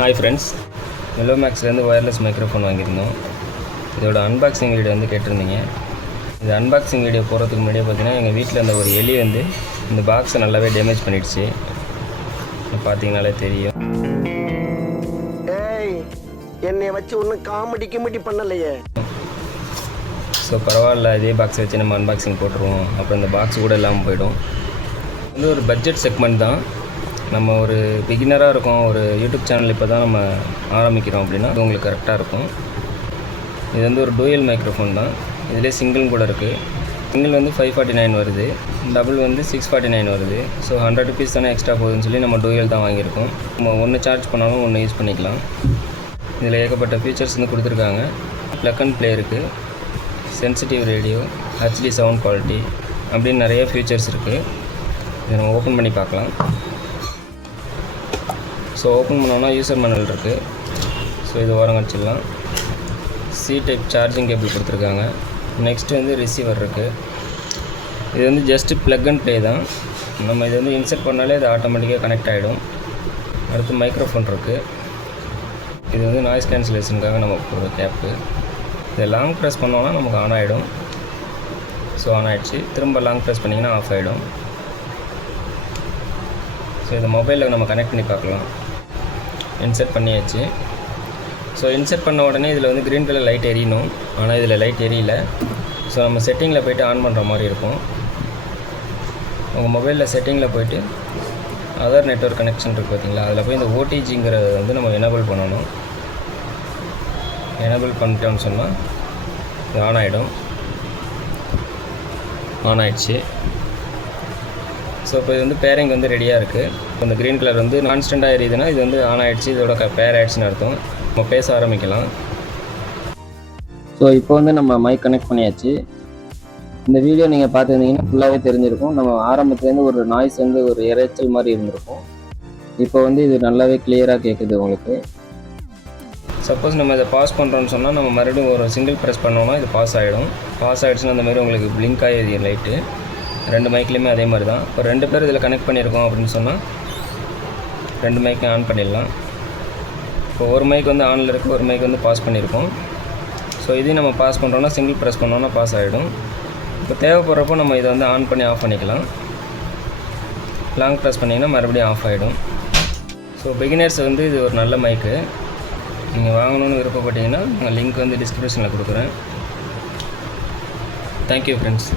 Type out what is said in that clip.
Hi friends, மெலோமேக்ஸ்லேருந்து wireless microphone வாங்கியிருந்தோம். இதோட unboxing video கேட்டிருந்தீங்க. இந்த அன்பாக்சிங் வீடியோ போகிறதுக்கு முன்னாடியே பார்த்தீங்கன்னா எங்கள் வீட்டில் இருந்த ஒரு எலி இந்த பாக்ஸை நல்லாவே டேமேஜ் பண்ணிடுச்சு. பார்த்தீங்கனாலே தெரியும். என்னை வச்சு ஒன்றும் காமெடி பண்ணலையே. ஸோ பரவாயில்ல, இதே பாக்ஸை வச்சு நம்ம அன்பாக்சிங் போட்டுருவோம். அப்புறம் இந்த பாக்ஸ் கூட இல்லாமல் போயிடும். ஒரு பட்ஜெட் செக்மெண்ட் தான். நம்ம ஒரு பிகினராக இருக்கோம், ஒரு யூடியூப் சேனல் இப்போ தான் நம்ம ஆரம்பிக்கிறோம் அப்படின்னா அது உங்களுக்கு கரெக்டாக இருக்கும். இது ஒரு டூயல் மைக்ரோஃபோன் தான். இதிலே சிங்கிள் கூட இருக்குது. சிங்கிள் 549 வருது, டபுள் 649 வருது. ஸோ 100 ருபீஸ் தானே எக்ஸ்ட்ரா போகுதுன்னு சொல்லி நம்ம டூயல் தான் வாங்கியிருக்கோம். நம்ம ஒன்று சார்ஜ் பண்ணாலும் ஒன்று யூஸ் பண்ணிக்கலாம். இதில் ஏகப்பட்ட ஃபீச்சர்ஸ் கொடுத்துருக்காங்க. ப்ளக் அண்ட் ப்ளே இருக்குது, sensitive radio, HD sound quality அப்படின்னு நிறைய ஃபீச்சர்ஸ் இருக்குது. இதை நம்ம ஓப்பன் பண்ணி பார்க்கலாம். ஸோ ஓப்பன் பண்ணோன்னா யூசர் மேனுவல் இருக்குது. ஸோ இது ஓரம் வச்சிடலாம். சி டைப் சார்ஜிங் கேபிள் கொடுத்துருக்காங்க. நெக்ஸ்ட்டு ரிசீவர் இருக்குது. இது ஜஸ்ட்டு ப்ளக் அண்ட் ப்ளே தான். நம்ம இது இன்சர்ட் பண்ணாலே இது ஆட்டோமேட்டிக்காக கனெக்ட் ஆகிடும். அடுத்து மைக்ரோஃபோன் இருக்குது. இது நாய்ஸ் கேன்சலேஷனுக்காக நம்ம ஒரு கேப்பு. இதை லாங் ப்ரெஸ் பண்ணோன்னா நமக்கு ஆன் ஆகிடும். ஸோ ஆன் ஆகிடுச்சு. திரும்ப லாங் ப்ரெஸ் பண்ணிங்கன்னா ஆஃப் ஆகிடும். ஸோ இதை மொபைலில் நம்ம கனெக்ட் பண்ணி பார்க்கலாம். இன்சர்ட் பண்ணியாச்சு. ஸோ இன்சர்ட் பண்ண உடனே இதில் க்ரீன் கலர் லைட் எரியணும். ஆனால் இதில் லைட் எரியல. ஸோ நம்ம செட்டிங்கில் போய்ட்டு ஆன் பண்ணுற மாதிரி இருக்கும். உங்கள் மொபைலில் செட்டிங்கில் போய்ட்டு அதர் நெட்வொர்க் கனெக்ஷன் இருக்குது பார்த்தீங்களா, அதில் போய் இந்த ஓடிஜிங்கிறத நம்ம எனேபிள் பண்ணணும். எனேபிள் பண்ணிட்டோம்னு சொன்னால் இது ஆன் ஆகிடும். ஆன் ஆகிடுச்சு. ஸோ இப்போ இது பேரிங் ரெடியாக இருக்குது. இந்த க்ரீன் கலர் கான்ஸ்டண்ட்டாக எரியுதுன்னா இது ஆன் ஆகிடுச்சு, இதோட பேர் ஆகிடுச்சின்னு அர்த்தம். நம்ம பேச ஆரம்பிக்கலாம். ஸோ இப்போ நம்ம மைக் கனெக்ட் பண்ணியாச்சு. இந்த வீடியோ நீங்கள் பார்த்துருந்தீங்கன்னா ஃபுல்லாகவே தெரிஞ்சிருக்கும். நம்ம ஆரம்பத்துலேருந்து ஒரு நாய்ஸ் ஒரு இறைச்சல் மாதிரி இருந்திருக்கும். இப்போ இது நல்லாவே கிளியராக கேட்குது உங்களுக்கு. சப்போஸ் நம்ம இதை பாஸ் பண்ணுறோன்னு சொன்னால் நம்ம மறுபடியும் ஒரு சிங்கிள் ப்ரெஸ் பண்ணோன்னா இது பாஸ் ஆகிடும். பாஸ் ஆகிடுச்சுன்னா அந்தமாதிரி உங்களுக்கு பிளிங்க் ஆகிடுது லைட்டு. ரெண்டு மைக்லேயுமே அதே மாதிரி தான். இப்போ 2 பேர் இதில் கனெக்ட் பண்ணியிருக்கோம் அப்படின்னு சொன்னால் 2 மைக்கையும் ஆன் பண்ணிடலாம். இப்போ ஒரு மைக் ஆனில் இருக்குது, ஒரு மைக் பாஸ் பண்ணியிருக்கோம். ஸோ இதையும் நம்ம பாஸ் பண்ணுறோன்னா சிங்கிள் ப்ரெஸ் பண்ணோன்னா பாஸ் ஆகிடும். இப்போ தேவைப்படுறப்போ நம்ம இதை ஆன் பண்ணி ஆஃப் பண்ணிக்கலாம். லாங் ப்ரெஸ் பண்ணிங்கன்னா மறுபடியும் ஆஃப் ஆகிடும். ஸோ பிகினர்ஸ் இது ஒரு நல்ல மைக்கு. நீங்கள் வாங்கணுன்னு விருப்பப்பட்டீங்கன்னா நான் லிங்க் டிஸ்கிரிப்ஷனில் கொடுக்குறேன். Thank you friends.